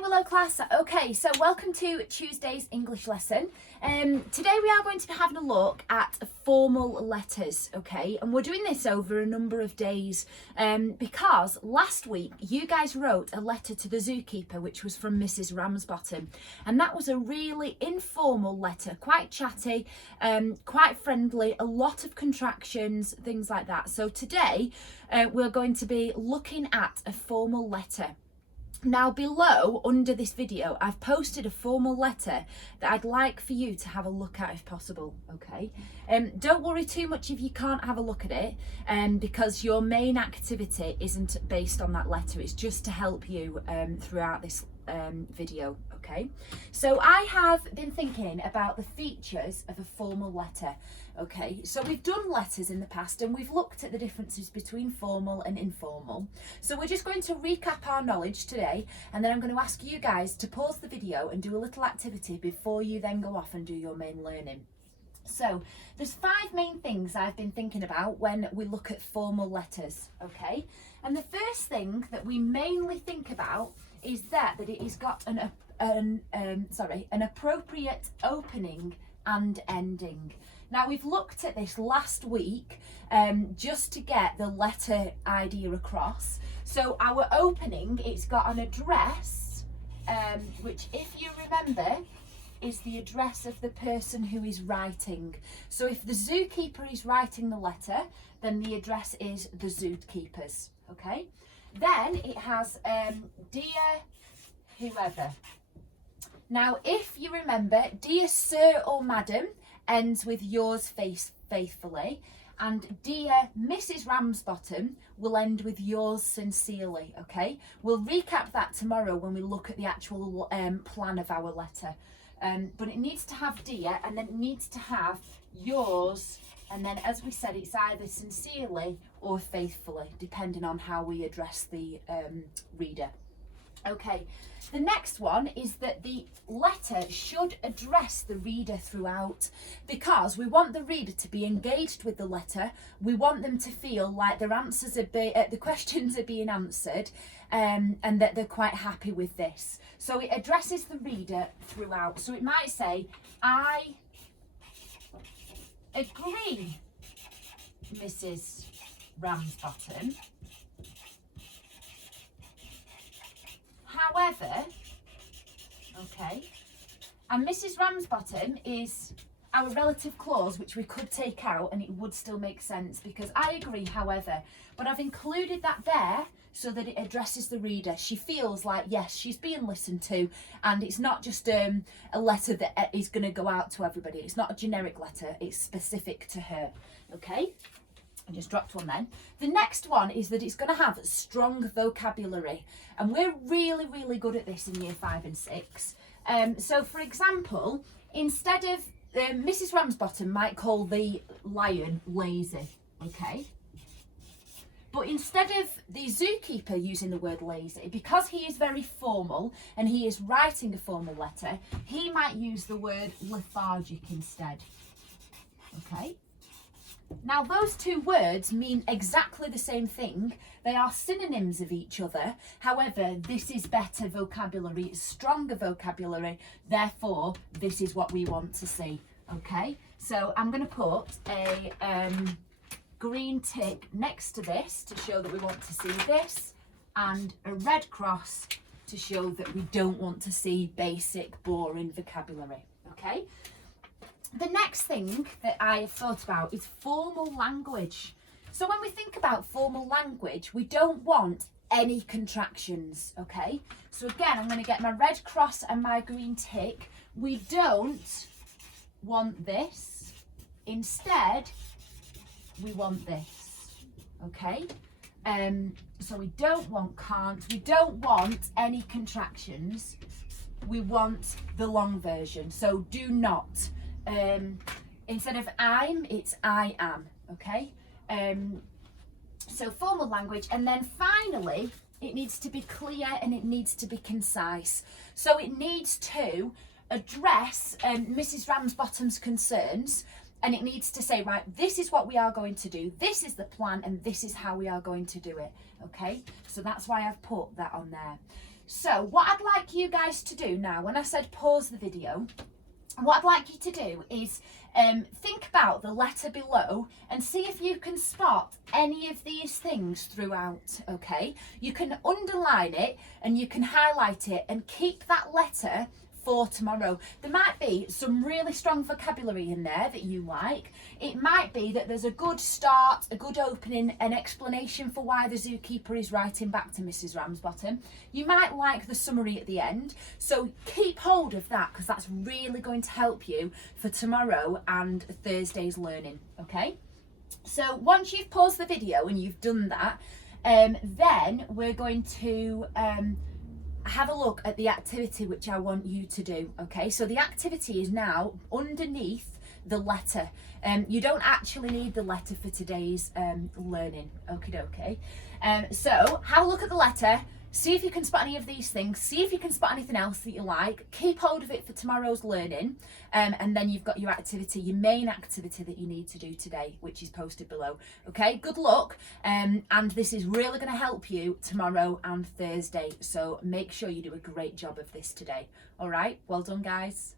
morning, Willow class. Okay, so welcome to Tuesday's English lesson. Today we are going to be having a look at formal letters, okay? And we're doing this over a number of days because last week you guys wrote a letter to the zookeeper, which was from Mrs. Ramsbottom. And that was a really informal letter, quite chatty, quite friendly, a lot of contractions, things like that. So today we're going to be looking at a formal letter. Now below, under this video, I've posted a formal letter that I'd like for you to have a look at if possible, okay? Don't worry too much if you can't have a look at it, because your main activity isn't based on that letter. It's just to help you throughout this video, okay? So I have been thinking about the features of a formal letter, okay? So we've done letters in the past and we've looked at the differences between formal and informal. So we're just going to recap our knowledge today, and then I'm going to ask you guys to pause the video and do a little activity before you then go off and do your main learning. So there's 5 main things I've been thinking about when we look at formal letters, okay? And the first thing that we mainly think about is that it has got an appropriate opening and ending. Now we've looked at this last week just to get the letter idea across. So our opening, it's got an address, which if you remember is the address of the person who is writing. So if the zookeeper is writing the letter, then the address is the zookeeper's, okay? Then it has dear whoever. Now if you remember, dear sir or madam ends with yours faithfully, and dear Mrs. Ramsbottom will end with yours sincerely, okay? We'll recap that tomorrow when we look at the actual plan of our letter. But it needs to have dear, and then it needs to have yours, and then as we said, it's either sincerely or faithfully, depending on how we address the reader. Okay, the next one is that the letter should address the reader throughout, because we want the reader to be engaged with the letter. We want them to feel like their answers are the questions are being answered, and that they're quite happy with this. So it addresses the reader throughout. So it might say, I agree, Mrs. Ramsbottom. However, okay, and Mrs. Ramsbottom is our relative clause, which we could take out and it would still make sense, because I agree, however, but I've included that there so that it addresses the reader. She feels like, yes, she's being listened to, and it's not just a letter that is going to go out to everybody. It's not a generic letter, it's specific to her, okay? I just dropped one then. The next one is that it's going to have strong vocabulary, and we're really good at this in year 5 and 6. So for example, instead of Mrs. Ramsbottom might call the lion lazy, okay? But instead of the zookeeper using the word lazy, because he is very formal and he is writing a formal letter, he might use the word lethargic instead, okay? Now those 2 words mean exactly the same thing. They are synonyms of each other. However, this is better vocabulary, it's stronger vocabulary. Therefore, this is what we want to see, okay? So I'm going to put a green tick next to this to show that we want to see this, and a red cross to show that we don't want to see basic, boring vocabulary, okay? The next thing that I have thought about is formal language. So when we think about formal language, we don't want any contractions, okay? So again, I'm going to get my red cross and my green tick. We don't want this. Instead, we want this, okay? So we don't want can't, we don't want any contractions. We want the long version. So do not. Instead of I'm, it's I am, okay? So formal language, and then finally it needs to be clear and it needs to be concise. So it needs to address Mrs. Ramsbottom's concerns, and it needs to say, right, this is what we are going to do, this is the plan, and this is how we are going to do it, okay? So that's why I've put that on there. So what I'd like you guys to do now, when I said pause the video, what I'd like you to do is think about the letter below and see if you can spot any of these things throughout, okay? You can underline it and you can highlight it and keep that letter for tomorrow. There might be some really strong vocabulary in there that you like. It might be that there's a good start, a good opening, an explanation for why the zookeeper is writing back to Mrs. Ramsbottom. You might like the summary at the end. So keep hold of that, because that's really going to help you for tomorrow and Thursday's learning, okay? So once you've paused the video and you've done that, then we're going to have a look at the activity which I want you to do, okay? So the activity is now underneath the letter. You don't actually need the letter for today's learning, okay? So have a look at the letter, see if you can spot any of these things, see if you can spot anything else that you like, keep hold of it for tomorrow's learning, and then you've got your activity, your main activity that you need to do today, which is posted below, okay? Good luck, and this is really going to help you tomorrow and Thursday, so make sure you do a great job of this today. All right, well done, guys.